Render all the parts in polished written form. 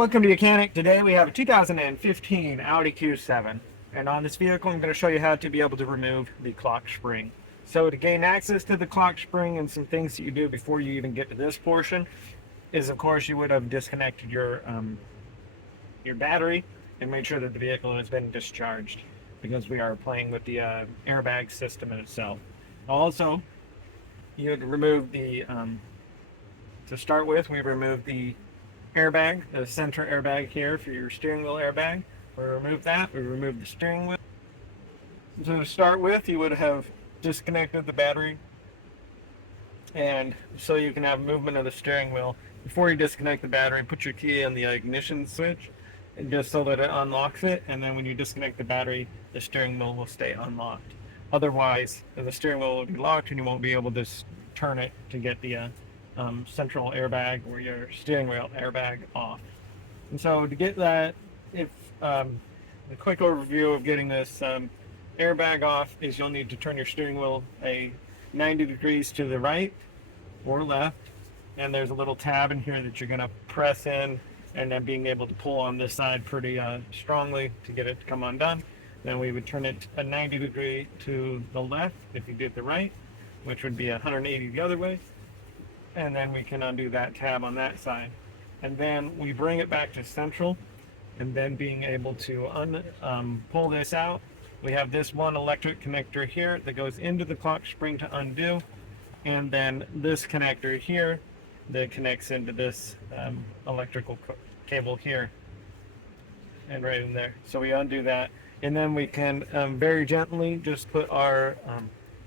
Welcome to Mechanic. Today we have a 2015 Audi Q7, and on this vehicle I'm going to show you how to be able to remove the clock spring. So to gain access to the clock spring, and some things that you do before you even get to this portion is, of course, you would have disconnected your battery and made sure that the vehicle has been discharged, because we are playing with the airbag system in itself. Also, you would remove the to start with, we removed the airbag, the center airbag here for your steering wheel airbag. We remove that. We remove the steering wheel. So to start with, you would have disconnected the battery, and so you can have movement of the steering wheel. Before you disconnect the battery, put your key in the ignition switch, and just so that it unlocks it. And then when you disconnect the battery, the steering wheel will stay unlocked. Otherwise, the steering wheel will be locked, and you won't be able to turn it to get the central airbag or your steering wheel airbag off. And so to get that, if a quick overview of getting this airbag off is you'll need to turn your steering wheel 90 degrees to the right or left, and there's a little tab in here that you're going to press in, and then being able to pull on this side pretty strongly to get it to come undone. Then we would turn it a 90 degree to the left if you did the right, which would be 180 the other way. And then we can undo that tab on that side, and then we bring it back to central, and then being able to pull this out, we have this one electric connector here that goes into the clock spring to undo, and then this connector here that connects into this electrical cable here and right in there. So we undo that, and then we can very gently just put our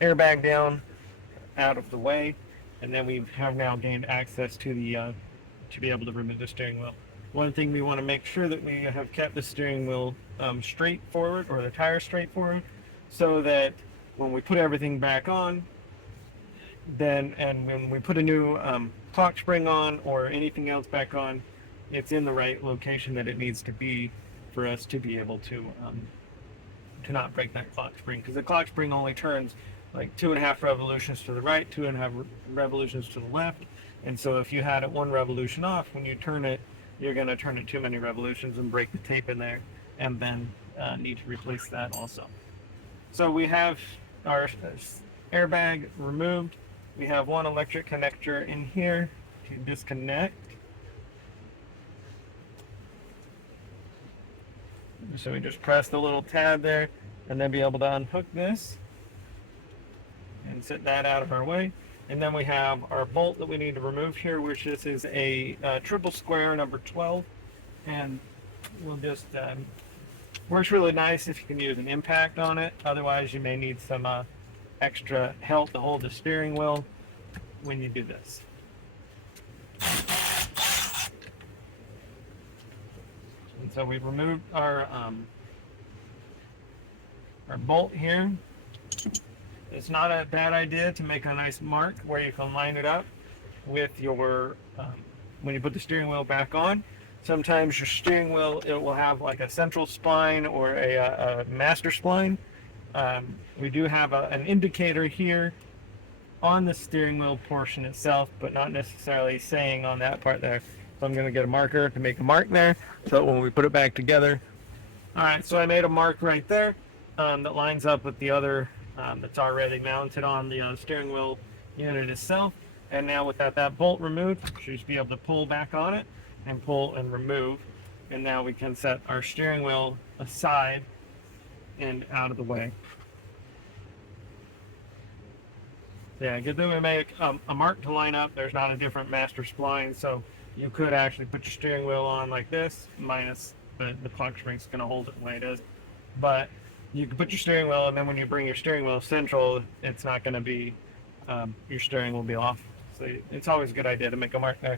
airbag down out of the way. And then we have now gained access to the to be able to remove the steering wheel. One thing we want to make sure that we have kept the steering wheel straight forward, or the tire straight forward, so that when we put everything back on, and when we put a new clock spring on or anything else back on, it's in the right location that it needs to be for us to be able to not break that clock spring, because the clock spring only turns like 2.5 revolutions to the right, 2.5 revolutions to the left. And so if you had it 1 revolution off, when you turn it, you're going to turn it too many revolutions and break the tape in there, and then need to replace that also. So we have our airbag removed. We have one electric connector in here to disconnect. So we just press the little tab there, and then be able to unhook this and set that out of our way. And then we have our bolt that we need to remove here, which this is a triple square number 12, and we'll just works really nice if you can use an impact on it. Otherwise, you may need some extra help to hold the steering wheel when you do this. And so we've removed our bolt here. It's not a bad idea to make a nice mark where you can line it up with your, when you put the steering wheel back on. Sometimes your steering wheel, it will have like a central spline or a master spline. We do have an indicator here on the steering wheel portion itself, but not necessarily saying on that part there. So I'm going to get a marker to make a mark there, so that when we put it back together. All right, so I made a mark right there that lines up with the other that's already mounted on the steering wheel unit itself. And now with that bolt removed, you should just be able to pull back on it and pull and remove. And now we can set our steering wheel aside and out of the way. Yeah, good thing we make a mark to line up. There's not a different master spline, so you could actually put your steering wheel on like this, minus the clock spring's going to hold it the way it is. But you can put your steering wheel, and then when you bring your steering wheel central, it's not going to be, your steering will be off. So it's always a good idea to make a mark there.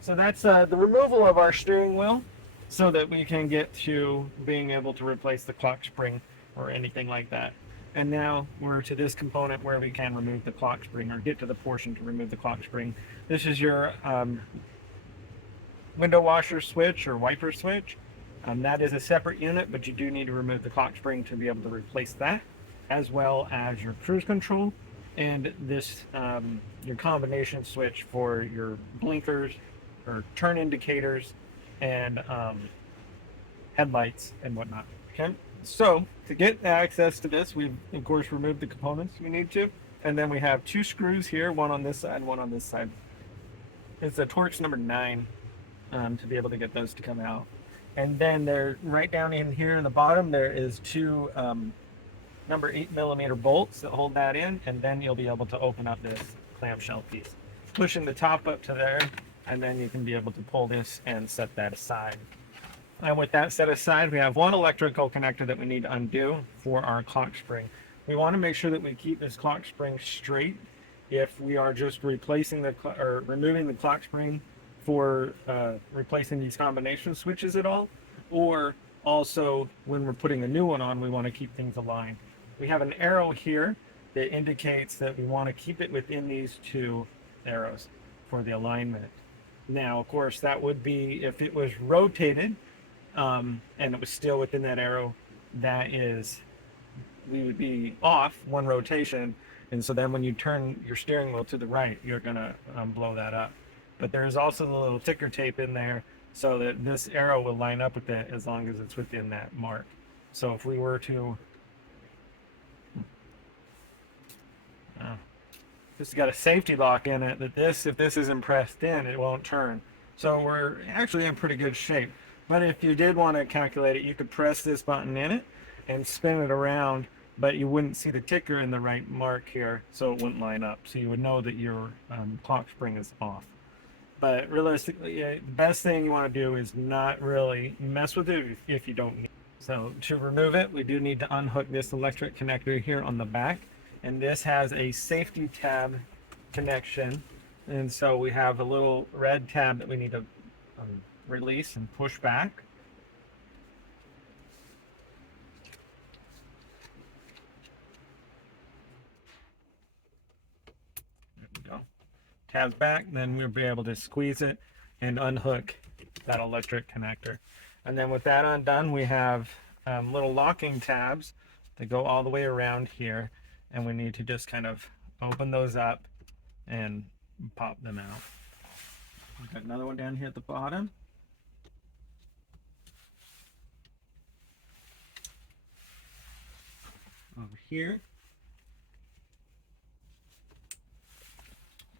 So that's the removal of our steering wheel, so that we can get to being able to replace the clock spring or anything like that. And now we're to this component where we can remove the clock spring, or get to the portion to remove the clock spring. This is your window washer switch or wiper switch. That is a separate unit, but you do need to remove the clock spring to be able to replace that, as well as your cruise control and this your combination switch for your blinkers or turn indicators and headlights and whatnot. Okay, so to get access to this, we've of course removed the components we need to, and then we have two screws here, one on this side, one on this side. It's a Torx number 9 to be able to get those to come out. And then they're right down in here in the bottom, there is two number 8mm bolts that hold that in, and then you'll be able to open up this clamshell piece. Pushing the top up to there, and then you can be able to pull this and set that aside. And with that set aside, we have one electrical connector that we need to undo for our clock spring. We want to make sure that we keep this clock spring straight. If we are just replacing the or removing the clock spring for replacing these combination switches at all, or also when we're putting a new one on, we want to keep things aligned. We have an arrow here that indicates that we want to keep it within these two arrows for the alignment. Now, of course, that would be if it was rotated and it was still within that arrow, that is, we would be off one rotation. And so then when you turn your steering wheel to the right, you're going to blow that up. But there's also the little ticker tape in there so that this arrow will line up with it as long as it's within that mark. So if we were to, this has got a safety lock in it that this, if this isn't pressed in, it won't turn. So we're actually in pretty good shape. But if you did want to calculate it, you could press this button in it and spin it around, but you wouldn't see the ticker in the right mark here, so it wouldn't line up. So you would know that your clock spring is off. But realistically, the best thing you want to do is not really mess with it if you don't need it. So to remove it, we do need to unhook this electric connector here on the back. And this has a safety tab connection. And so we have a little red tab that we need to release and push back. There we go. Tabs back, then we'll be able to squeeze it and unhook that electric connector. And then with that undone, we have little locking tabs that go all the way around here, and we need to just kind of open those up and pop them out. We've got another one down here at the bottom. Over here.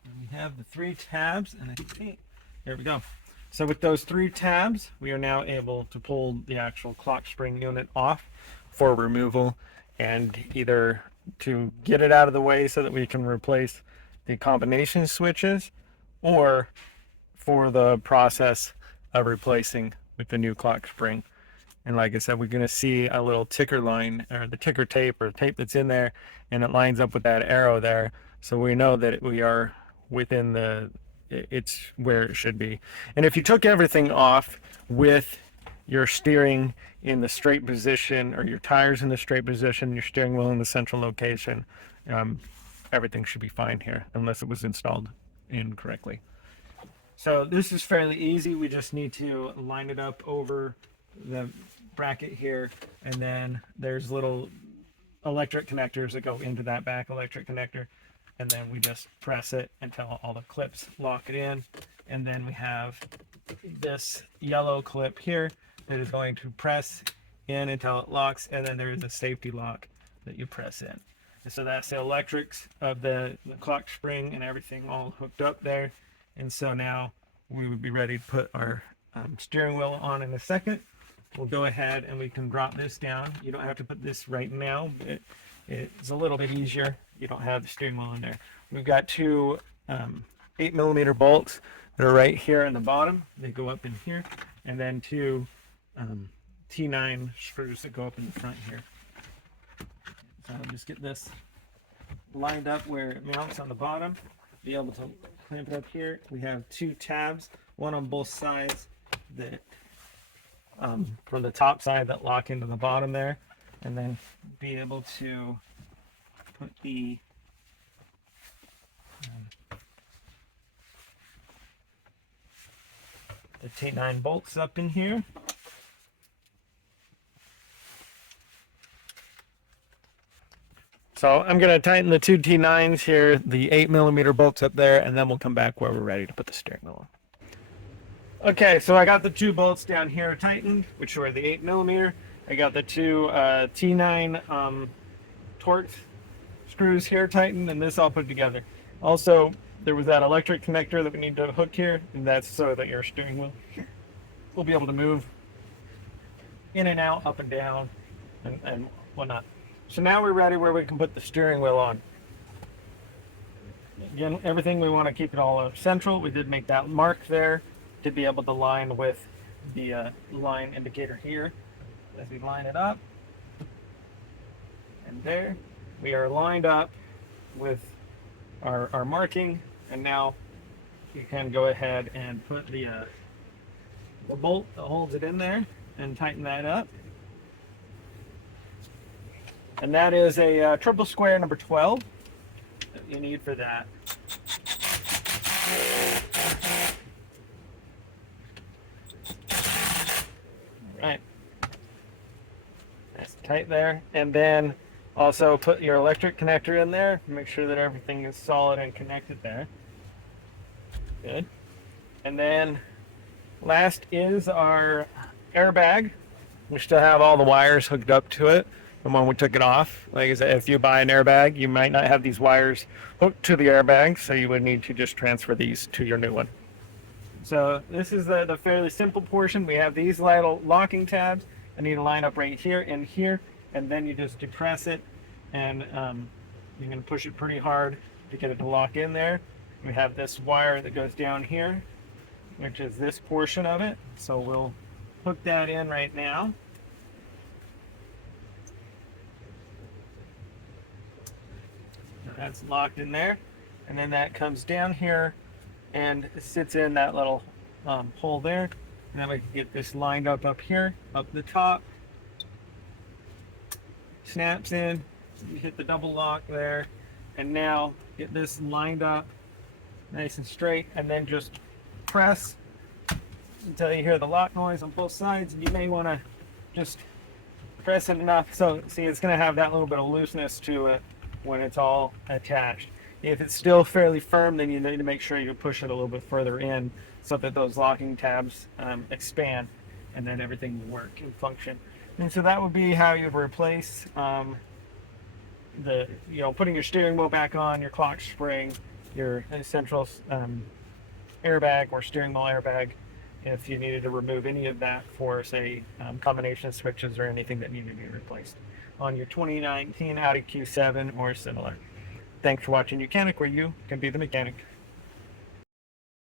And we have the 3 tabs, and I think, there we go. So with those 3 tabs, we are now able to pull the actual clock spring unit off for removal, and either to get it out of the way so that we can replace the combination switches, or for the process of replacing with the new clock spring. And like I said, we're going to see a little ticker line, or the ticker tape, or tape that's in there, and it lines up with that arrow there, so we know that we are within it's where it should be. And if you took everything off with your steering in the straight position, or your tires in the straight position, your steering wheel in the central location, everything should be fine here, unless it was installed incorrectly. So this is fairly easy. We just need to line it up over the bracket here, and then there's little electric connectors that go into that back electric connector, and then we just press it until all the clips lock it in. And then we have this yellow clip here that is going to press in until it locks, and then there is a safety lock that you press in. And so that's the electrics of the clock spring and everything all hooked up there. And so now we would be ready to put our steering wheel on in a second. We'll go ahead and we can drop this down. You don't have to put this right now, but it's a little bit easier. You don't have the steering wheel in there. We've got 2 8mm bolts that are right here in the bottom. They go up in here, and then 2 T9 screws that go up in the front here. So I'll just get this lined up where it mounts on the bottom. Be able to clamp it up here. We have 2 tabs, one on both sides that from the top side that lock into the bottom there, and then be able to put the T9 bolts up in here. So I'm going to tighten the 2 T9s here, the 8mm bolts up there, and then we'll come back where we're ready to put the steering wheel on. Okay, so I got the 2 bolts down here tightened, which were the 8mm. I got the 2 T9 Torx screws here tightened, and this all put together. Also, there was that electric connector that we need to hook here, and that's so that your steering wheel will be able to move in and out, up and down, and whatnot. So now we're ready where we can put the steering wheel on. Again, everything we want to keep it all central. We did make that mark there to be able to line with the line indicator here as we line it up. And there, we are lined up with our marking, and now you can go ahead and put the bolt that holds it in there and tighten that up. And that is a triple square number 12 that you need for that. All right, that's tight there. And then also put your electric connector in there. Make sure that everything is solid and connected there. Good. And then last is our airbag. We still have all the wires hooked up to it from when we took it off. Like I said, if you buy an airbag, you might not have these wires hooked to the airbag, so you would need to just transfer these to your new one. So this is the fairly simple portion. We have these little locking tabs. I need to line up right here and here, and then you just depress it, and you can push it pretty hard to get it to lock in there. We have this wire that goes down here, which is this portion of it. So we'll hook that in right now. That's locked in there, and then that comes down here and sits in that little hole there. And then we can get this lined up here, up the top. Snaps in, you hit the double lock there, and now get this lined up nice and straight, and then just press until you hear the lock noise on both sides. And you may want to just press it enough so, see, it's going to have that little bit of looseness to it when it's all attached. If it's still fairly firm, then you need to make sure you push it a little bit further in so that those locking tabs expand, and then everything will work and function. And so that would be how you would replace putting your steering wheel back on, your clock spring, your central airbag or steering wheel airbag, if you needed to remove any of that for, say, combination switches or anything that needed to be replaced on your 2019 Audi Q7 or similar. Thanks for watching Mechanic, where you can be the mechanic.